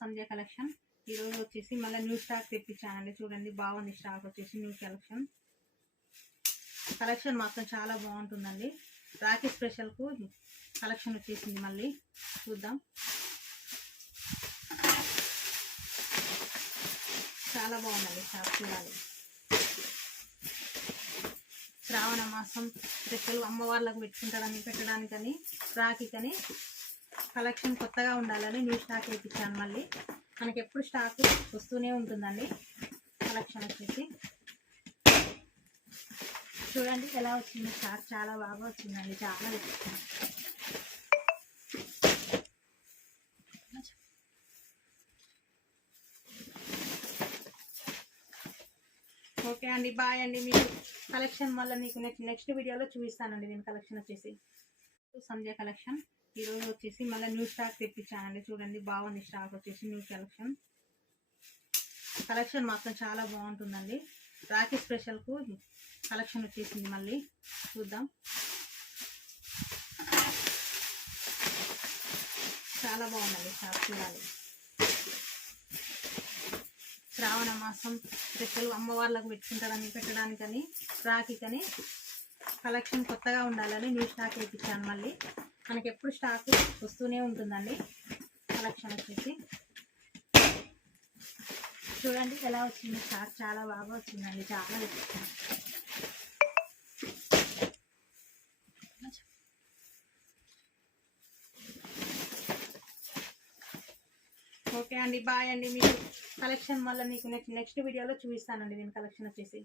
సంధ్య collection ఈరోజు వచ్చేసి మళ్ళీ న్యూ స్టాక్ తెప్పించానండి. చూడండి బాగుంది స్టాక్ వచ్చేసి న్యూ కలెక్షన్ మాత్రం చాలా బాగుంటుందండి. రాఖీ స్పెషల్కు కలెక్షన్ వచ్చేసింది. మళ్ళీ చూద్దాం. చాలా బాగుందండి స్టాక్, చూడాలి. శ్రావణ మాసం స్పెషల్ అమ్మవార్లకు పెట్టడానికని రాఖీకని కలెక్షన్ కొత్తగా ఉండాలని న్యూ స్టాక్ వేయించాను. మళ్ళీ మనకి ఎప్పుడు స్టాక్ వస్తూనే ఉంటుందండి. కలెక్షన్ వచ్చేసి చూడండి ఎలా వచ్చింది. స్టాక్ చాలా బాగా వచ్చిందండి. చాలా వచ్చింది. ఓకే అండి, బాయ్ అండి. మీకు కలెక్షన్ వల్ల మీకు నెక్స్ట్ వీడియోలో చూపిస్తానండి. దీని కలెక్షన్ వచ్చేసి సంధ్య కలెక్షన్ ఈరోజు వచ్చేసి మళ్ళీ న్యూ స్టాక్ తెప్పించానండి. చూడండి బాగుంది స్టాక్ వచ్చేసి న్యూ కలెక్షన్ మాత్రం చాలా బాగుంటుందండి. రాఖీ స్పెషల్కు కలెక్షన్ వచ్చేసింది. మళ్ళీ చూద్దాం. చాలా బాగుందండి స్టాక్, చూడాలి. శ్రావణ మాసం స్పెషల్ అమ్మవార్లకు పెట్టడానికని రాఖీకని కలెక్షన్ కొత్తగా ఉండాలని న్యూ స్టాక్ వేయించాను. మళ్ళీ మనకి ఎప్పుడు స్టాక్ వస్తూనే ఉంటుందండి. కలెక్షన్ వచ్చేసి చూడండి ఎలా వచ్చింది. స్టాక్ చాలా బాగా వచ్చిందండి. చాలా వచ్చింది. ఓకే అండి, బాయ్ అండి. మీకు కలెక్షన్ వల్ల మీకు నెక్స్ట్ వీడియోలో చూపిస్తానండి. దీని కలెక్షన్ వచ్చేసి